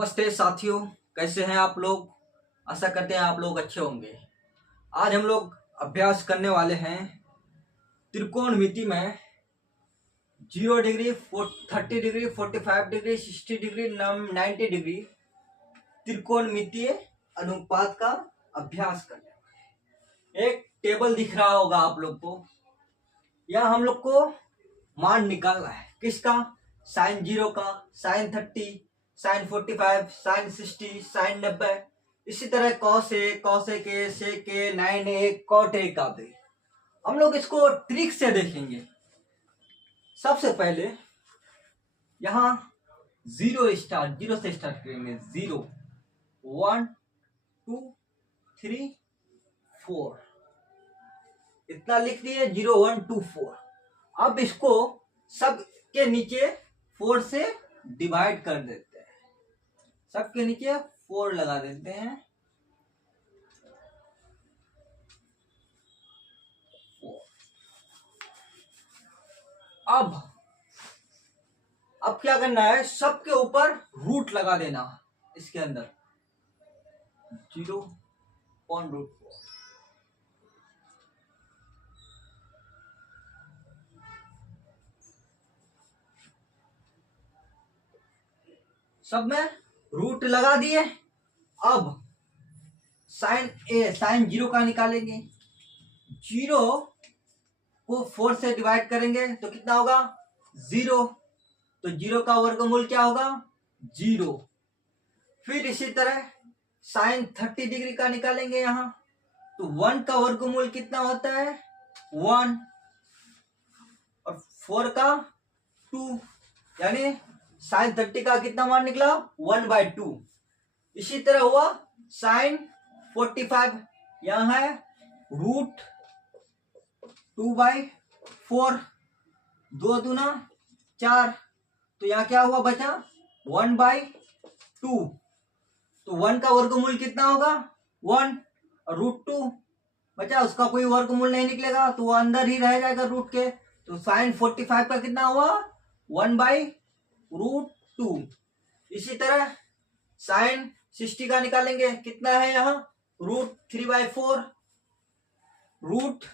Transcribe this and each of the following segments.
नमस्ते साथियों, कैसे हैं आप लोग। आशा करते हैं आप लोग अच्छे होंगे। आज हम लोग अभ्यास करने वाले हैं त्रिकोणमिति में 0 degree, 30 degree, 45 degree, 60 degree, 90 degree त्रिकोणमितीय अनुपात का अभ्यास करने वाले हैं। एक टेबल दिख रहा होगा आप लोग को। यह हम लोग को मान निकालना है किसका, साइन 0 का, साइन 30, साइन 45, साइन 60, साइन 90, इसी तरह कॉस ए, कॉस के, सेक के, 9a, कॉट ए का भी हम लोग इसको ट्रिक से देखेंगे। सबसे पहले यहाँ जीरो से स्टार्ट करेंगे। 0, 1, 2, 3, 4 इतना लिख दिए। 0, 1, 2, 4। अब इसको सब के नीचे 4 से डिवाइड कर देते हैं। सबके नीचे 4 लगा देते हैं। 4। अब क्या करना है, सबके ऊपर रूट लगा देना। इसके अंदर 0.4 सब में रूट लगा दिए। अब साइन 0 का निकालेंगे। 0 को 4 से डिवाइड करेंगे तो कितना होगा, 0। तो 0 का वर्गमूल क्या होगा, 0। फिर इसी तरह साइन 30 डिग्री का निकालेंगे यहाँ, तो 1 का वर्गमूल कितना होता है, 1, और 4 का 2, यानी साइन 30 का कितना मान निकला, 1/2। इसी तरह हुआ साइन 45, यहां है रूट 2/4, 2 दूना 4, तो यहाँ क्या हुआ बचा 1/2। तो 1 का वर्गमूल कितना होगा, 1, और रूट 2 बचा, उसका कोई वर्गमूल नहीं निकलेगा तो वो अंदर ही रह जाएगा रूट के। तो साइन 45 का कितना हुआ, 1/√2। इसी तरह साइन 60 का निकालेंगे, कितना है यहाँ, रूट 3/4, रूट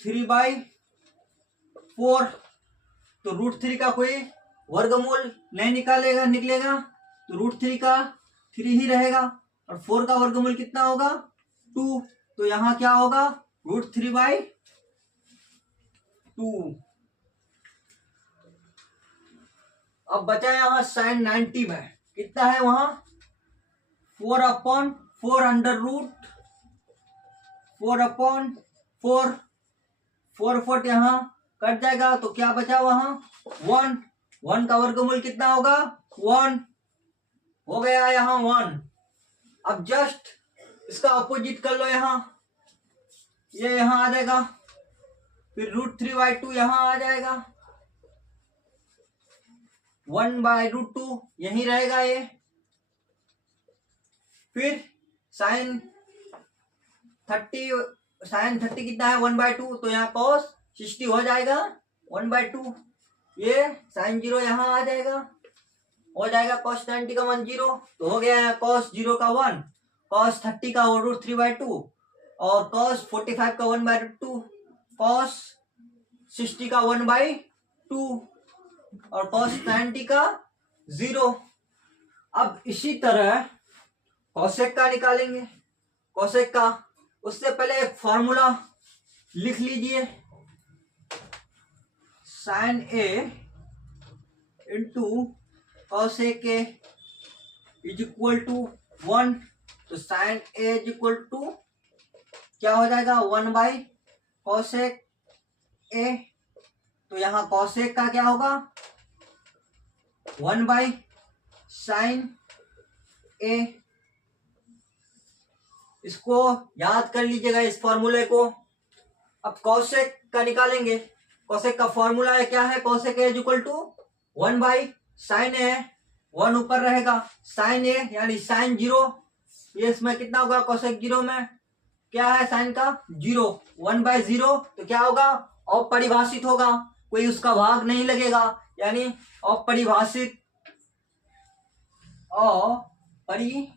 3/4। तो रूट 3 का कोई वर्गमूल नहीं निकलेगा तो रूट 3 का 3 ही रहेगा। और 4 का वर्गमूल कितना होगा, 2। तो यहाँ क्या होगा, रूट 3/2। अब बचा यहाँ साइन 90 में कितना है, वहां 4/4 अंडर रूट 4/4, 4 यहाँ कट जाएगा तो क्या बचा वहां 1 का वर्गमूल कितना होगा, 1 हो गया यहाँ 1। अब जस्ट इसका अपोजिट कर लो, यहाँ ये यहाँ आ जाएगा, फिर रूट 3/2 यहाँ आ जाएगा, 1/√2 यही रहेगा ये। फिर साइन 30 कितना है, 1/2, तो यहाँ cos 60 हो जाएगा 1/2। ये साइन 0 यहाँ आ जाएगा, हो जाएगा cos 90 का 1 0, तो हो गया है cos 0 का 1, cos 30 का रूट 3/2, और cos 45 का 1/2, cos 60 का 1/2, और cos 90 का 0। अब इसी तरह कोसेक का निकालेंगे। कोसेक का उससे पहले एक फॉर्मूला लिख लीजिए, sine A into cosec A is equal to 1। तो sine A is equal to क्या हो जाएगा, 1/कोसेक ए। तो यहाँ कोसेक का क्या होगा, 1/साइन ए। इसको याद कर लीजिएगा इस फॉर्मूले को। अब कोसेक का निकालेंगे। कोसेक का फॉर्मूला है क्या है, cosec A is equal to 1/साइन ए, 1 ऊपर रहेगा, साइन ए यानी साइन 0, ये इसमें कितना होगा, कोसेक 0 में क्या है साइन का 0, 1/0, तो क्या होगा, अपरिभाषित होगा, कोई उसका भाग नहीं लगेगा, यानी अपरिभाषित अपरिभाषित,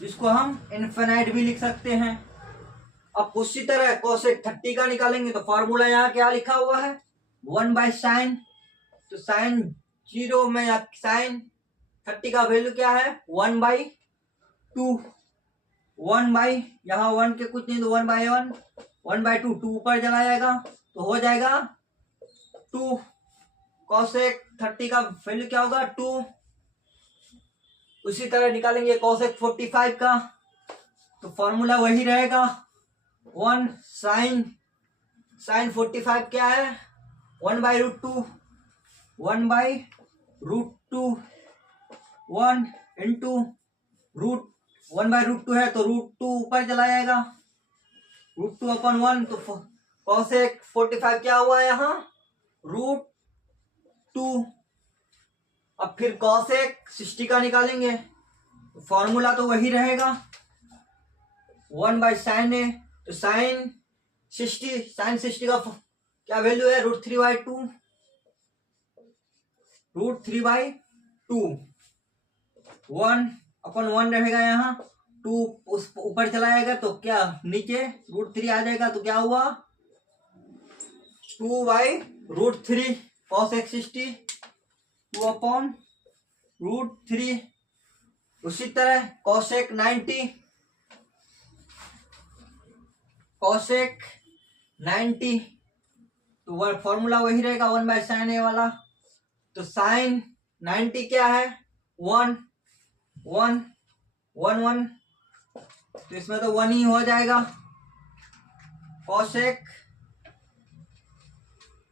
जिसको हम इनफिनाइट भी लिख सकते हैं। अब उसी तरह कोसेक 30 का निकालेंगे तो फॉर्मूला यहाँ क्या लिखा हुआ है, 1/sin। तो sin 0 में या sin 30 का वैल्यू क्या है, 1/2। 1 यहाँ 1 के कुछ नहीं तो 1/1, 1/2, 2 ऊपर चला जाएगा तो हो जाएगा 2। कोसेक 30 का वैल्यू क्या होगा, 2। उसी तरह निकालेंगे कोसेक 45 का, तो फॉर्मूला वही रहेगा 1 sin 45 क्या है, 1/√2, 1/√2, 1 इंटू रूट 1/√2 है तो √2 ऊपर चला जाएगा, √2/1। तो कोसेक 45 क्या हुआ यहाँ, √2। अब फिर कोसेक 60 का निकालेंगे, फॉर्मूला तो वही रहेगा 1/sin है, तो sin 60 का क्या वैल्यू है, √3/2, √3/2। 1/1 रहेगा यहाँ, 2 उस ऊपर चला जाएगा तो क्या नीचे √3 आ जाएगा, तो क्या हुआ 2/√3। कोसेक 60 2/√3। उसी तरह कोसेक 90, तो फॉर्मूला वही रहेगा 1/sin ए वाला। तो sin 90 क्या है, 1 1 1 1, तो इसमें तो 1 ही हो जाएगा, कोसेक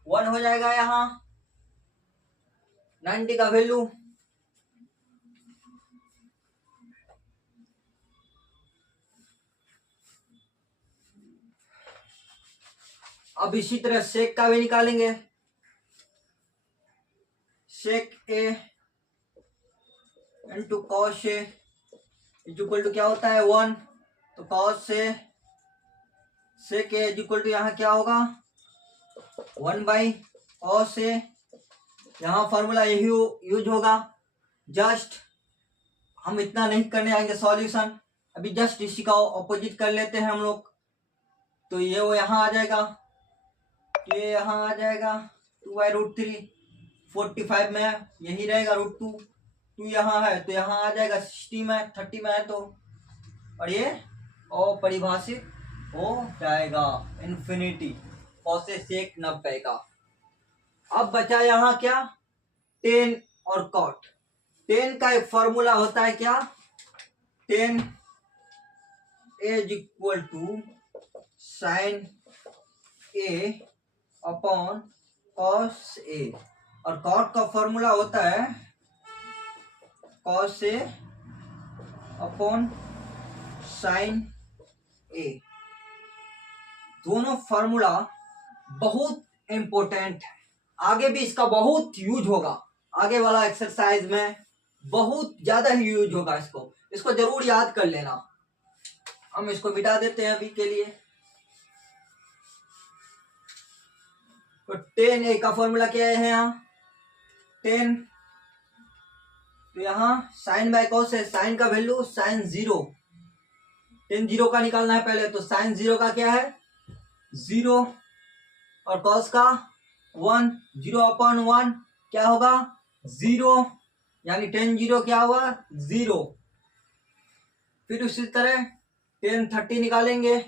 1 हो जाएगा यहाँ 90 का वैल्यू। अब इसी तरह सेक का भी निकालेंगे, sec a into cos a equal to क्या होता है 1। तो कॉस से सेक ए इक्वल टू यहाँ क्या होगा 1/cos ए। यहाँ फॉर्मूला यही यूज होगा। जस्ट हम इतना नहीं करने आएंगे सॉल्यूशन, अभी जस्ट इसी का ऑपोजिट कर लेते हैं हम लोग। तो ये वो यहाँ आ जाएगा, ये यहाँ आ जाएगा 2/√3। 45 में यही रहेगा √2, 2 यहाँ है तो यहाँ आ जाएगा 60 में, 30 में है तो, और ये अपरिभाषित हो जाएगा इन्फिनिटी कोसेक सेक 90 का। अब बचा यहाँ क्या, टेन और कॉट। टेन का एक फॉर्मूला होता है क्या, tan is equal to sine a upon cos a, और कॉट का फॉर्मूला होता है cos a upon sine a. दोनों फॉर्मूला बहुत इंपॉर्टेंट है, आगे भी इसका बहुत यूज होगा, आगे वाला एक्सरसाइज में बहुत ज्यादा ही यूज होगा। इसको जरूर याद कर लेना। हम इसको मिटा देते हैं अभी के लिए। तो टेन ए का फॉर्मूला क्या है यहाँ, टेन, तो यहाँ साइन बाय कॉस है, साइन का वैल्यू साइन 0, टेन 0 का निकालना है पहले, तो साइन 0 का क्या है 0, और कॉस का 1, 0/1 क्या होगा 0, यानी टेन 0 क्या हुआ 0। फिर उसी तरह टेन 30 निकालेंगे,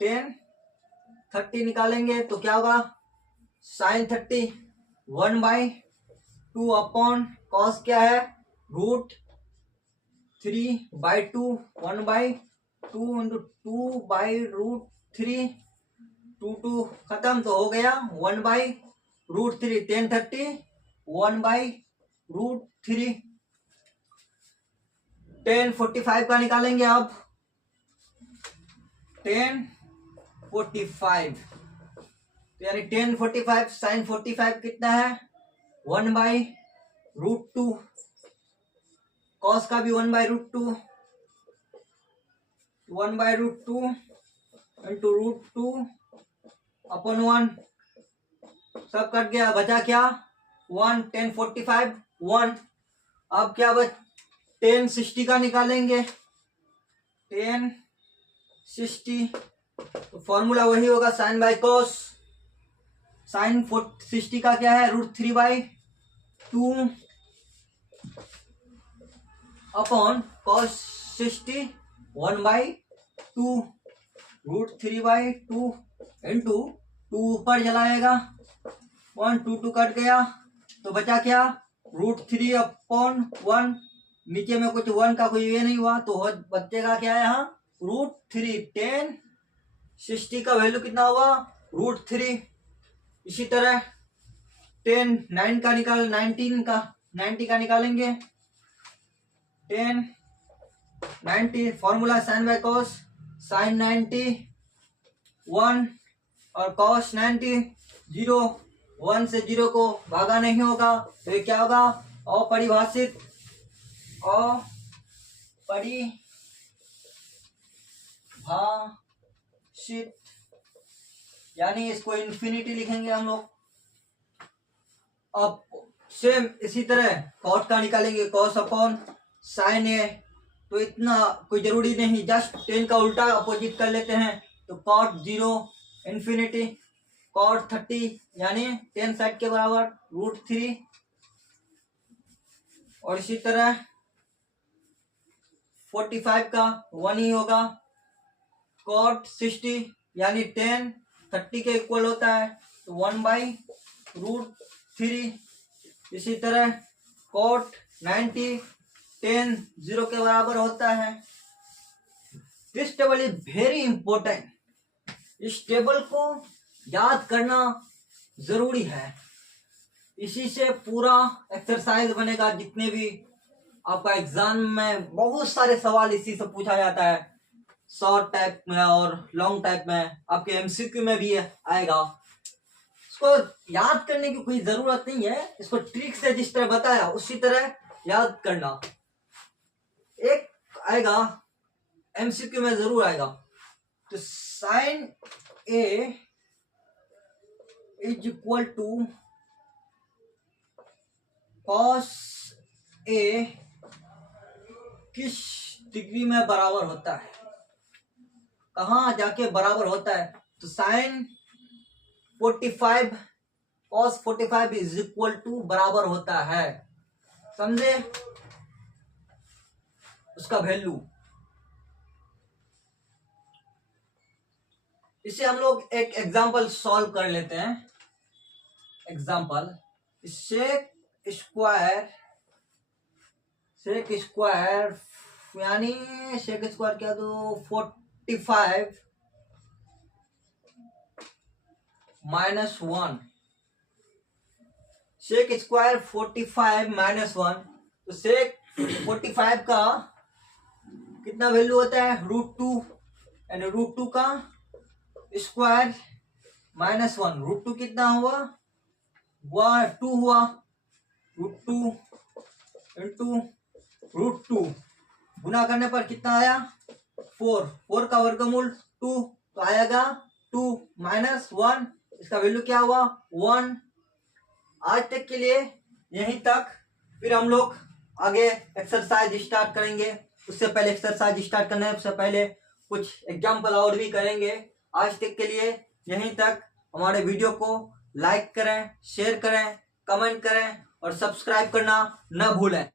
टेन 30 निकालेंगे तो क्या होगा साइन 30 1/2 अपॉन कॉस क्या है √3/2, 1/2 इंटू 2/√3, 2 खत्म तो हो गया 1/√3, 1030 1/√3। 1045 का निकालेंगे अब, 1045 तो यानी 1045 साइन 45 कितना है 1/√2, कॉस का भी 1/√2, 1/√2 इंटू √2/1, सब कट गया, बचा क्या 1, 10 45 1। अब क्या बच 10 60 का निकालेंगे, 10 60 तो फॉर्मूला वही होगा साइन बाय कॉस। साइन 60 का क्या है √3/2 अपॉन कॉस 60 1/2 √3/2 इंटू 2 ऊपर चलाएगा 1 2 2 कट गया तो बचा क्या √3/1। नीचे में कुछ 1 का कोई ये नहीं हुआ तो बचेगा क्या यहाँ √3। 10 60 का वैल्यू कितना हुआ √3। इसी तरह 10 9 का निकाल 90 का निकालेंगे 10 90 formula sine by cos. Sine 90 1 और कॉस 90 0। 1 से 0 को भागा नहीं होगा तो ये क्या होगा अपरिभाषित यानी इसको इन्फिनिटी लिखेंगे हम लोग। अब सेम इसी तरह कॉट का निकालेंगे कॉस अपॉन साइन ए तो इतना कोई जरूरी नहीं, जस्ट 10 का उल्टा अपोजिट कर लेते हैं तो कॉट 0 इन्फिनिटी कॉट 30 यानी 10 साइड के बराबर √3। और इसी तरह 45 का 1 ही होगा कॉट 60 यानी 10 30 के इक्वल होता है तो 1/√3। इसी तरह कॉट 90 10 0 के बराबर होता है। This table is very important. इस टेबल को याद करना जरूरी है, इसी से पूरा एक्सरसाइज बनेगा। जितने भी आपका एग्जाम में बहुत सारे सवाल इसी से पूछा जाता है, शॉर्ट टाइप में और लॉन्ग टाइप में, आपके एमसीक्यू में भी आएगा। इसको याद करने की कोई जरूरत नहीं है, इसको ट्रिक से जिस तरह बताया उसी तरह याद करना। एक आएगा एमसीक्यू में जरूर आएगा तो sine A is equal to cos a किस डिग्री में बराबर होता है, कहाँ जाके बराबर होता है तो sine 45 cos 45 is equal to बराबर होता है, समझे उसका वैल्यू। इसे हम लोग एक एग्जांपल सॉल्व कर लेते हैं। एग्जांपल सेक स्क्वायर यानी सेक स्क्वायर क्या दो 45 -1 सेक स्क्वायर 45 -1 तो सेक 45 का कितना वैल्यू होता है √2 यानी √2 का स्क्वायर -1 √2 कितना हुआ 2 हुआ √2 इंटू √2 गुना करने पर कितना आया 4 का वर्गमूल 2 तो आएगा 2 -1 इसका वैल्यू क्या हुआ 1। आज तक के लिए यहीं तक, फिर हम लोग आगे एक्सरसाइज स्टार्ट करेंगे। उससे पहले एक्सरसाइज स्टार्ट करने से पहले कुछ एग्जाम्पल और भी करेंगे। आज तक के लिए यहीं तक। हमारे वीडियो को लाइक करें, शेयर करें, कमेंट करें और सब्सक्राइब करना न भूलें।